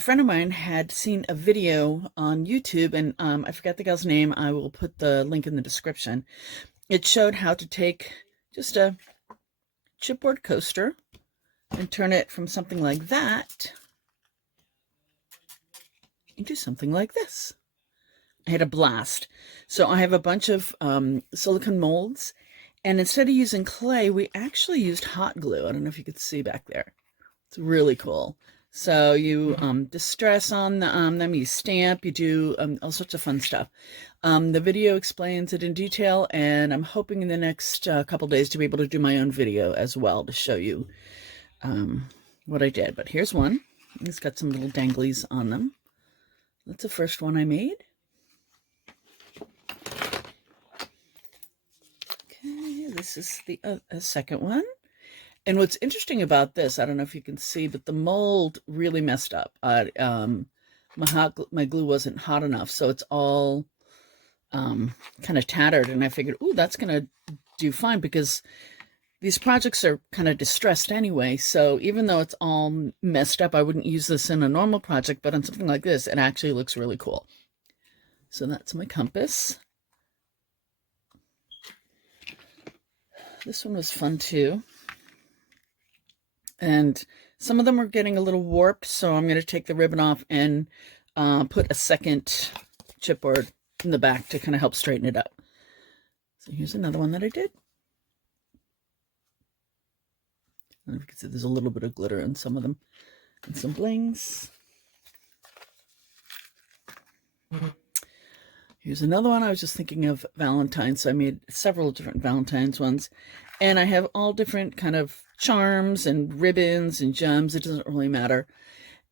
friend of mine had seen a video on YouTube, and I forgot the gal's name. I will put the link in the description. It showed how to take just a chipboard coaster and turn it from something like that into something like this. I had a blast. So I have a bunch of silicone molds, and instead of using clay, we actually used hot glue. I don't know if you could see back there. It's really cool. So you distress on them, you stamp, you do all sorts of fun stuff. The video explains it in detail, and I'm hoping in the next couple days to be able to do my own video as well to show you what I did. But here's one. It's got some little danglies on them. That's the first one I made. Okay, this is the second one. And what's interesting about this, I don't know if you can see, but the mold really messed up. My glue wasn't hot enough, so it's all kind of tattered. And I figured, ooh, that's going to do fine because these projects are kind of distressed anyway. So even though it's all messed up, I wouldn't use this in a normal project, but on something like this, it actually looks really cool. So that's my compass. This one was fun too. And some of them are getting a little warped, so I'm going to take the ribbon off and put a second chipboard in the back to kind of help straighten it up. So here's another one that I did. I don't know if you can see there's a little bit of glitter in some of them, and some blings. Here's another one. I was just thinking of Valentine's, so I made several different Valentine's ones. And I have all different kind of charms and ribbons and gems. It doesn't really matter.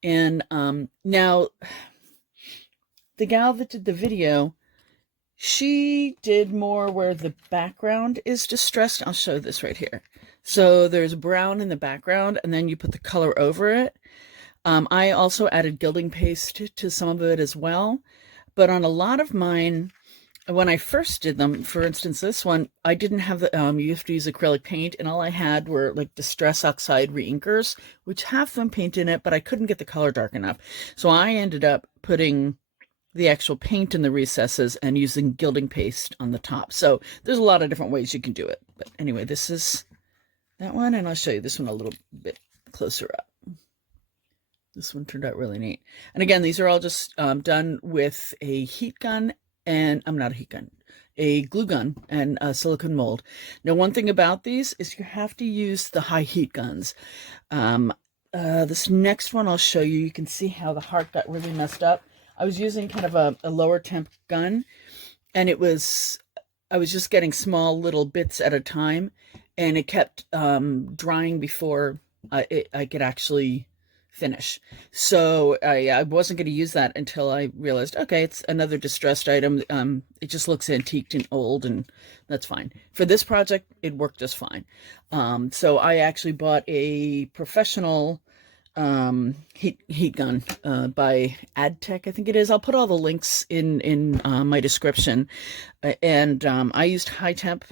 And now, the gal that did the video, she did more where the background is distressed. I'll show this right here. So there's brown in the background, and then you put the color over it. I also added gilding paste to some of it as well. But on a lot of mine, when I first did them, for instance, this one, I didn't have the, you have to use acrylic paint, and all I had were like Distress Oxide reinkers, which have some paint in it, but I couldn't get the color dark enough. So I ended up putting the actual paint in the recesses and using gilding paste on the top. So there's a lot of different ways you can do it. But anyway, this is that one, and I'll show you this one a little bit closer up. This one turned out really neat. And again, these are all just done with a heat gun and, not a heat gun, a glue gun and a silicone mold. Now, one thing about these is you have to use the high heat guns. This next one I'll show you. You can see how the heart got really messed up. I was using kind of a lower temp gun, and I was just getting small little bits at a time, and it kept drying before I could actually finish. So I wasn't going to use that until I realized, okay, it's another distressed item. It just looks antiqued and old, and that's fine. For this project, it worked just fine. So I actually bought a professional heat gun by AdTech, I think it is. I'll put all the links in my description. And I used high temp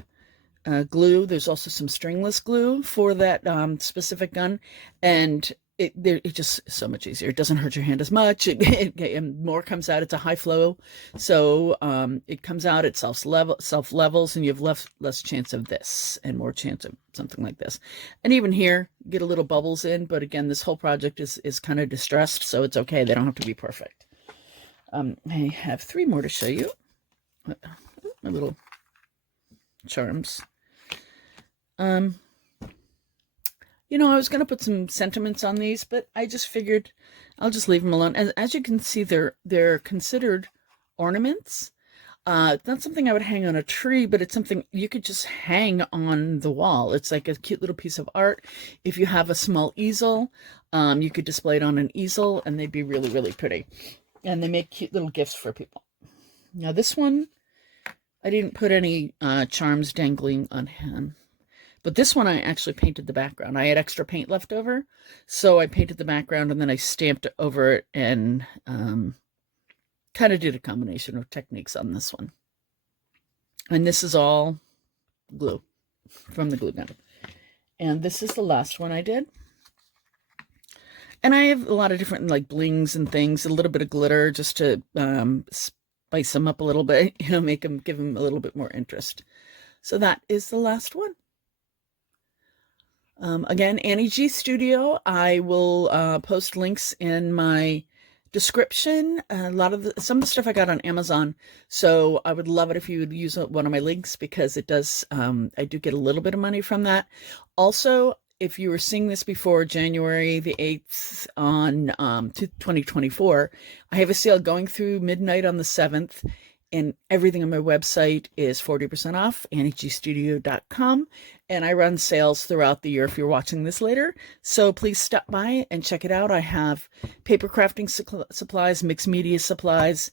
glue. There's also some stringless glue for that specific gun, and it just is so much easier. It doesn't hurt your hand as much. And more comes out. It's a high flow, so it comes out. It self levels, and you have less chance of this and more chance of something like this. And even here, get a little bubbles in. But again, this whole project is kind of distressed, so it's okay. They don't have to be perfect. I have 3 more to show you. My little charms. You know, I was going to put some sentiments on these, but I just figured I'll just leave them alone. And as you can see, they're considered ornaments. It's not something I would hang on a tree, but it's something you could just hang on the wall. It's like a cute little piece of art. If you have a small easel, you could display it on an easel, and they'd be really, really pretty. And they make cute little gifts for people. Now this one, I didn't put any charms dangling on him. But this one, I actually painted the background. I had extra paint left over, so I painted the background, and then I stamped over it, and kind of did a combination of techniques on this one. And this is all glue from the glue gun. And this is the last one I did. And I have a lot of different like blings and things, a little bit of glitter just to spice them up a little bit, make them, give them a little bit more interest. So that is the last one. Again, Annie G Studio. I will post links in my description. Some of the stuff I got on Amazon, so I would love it if you would use one of my links, because it does. I do get a little bit of money from that. Also, if you were seeing this before January the 8th on 2024, I have a sale going through midnight on the 7th. And everything on my website is 40% off, anniegstudio.com. And I run sales throughout the year if you're watching this later. So please stop by and check it out. I have paper crafting supplies, mixed media supplies,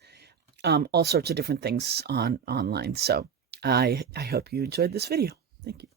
all sorts of different things online. So I hope you enjoyed this video. Thank you.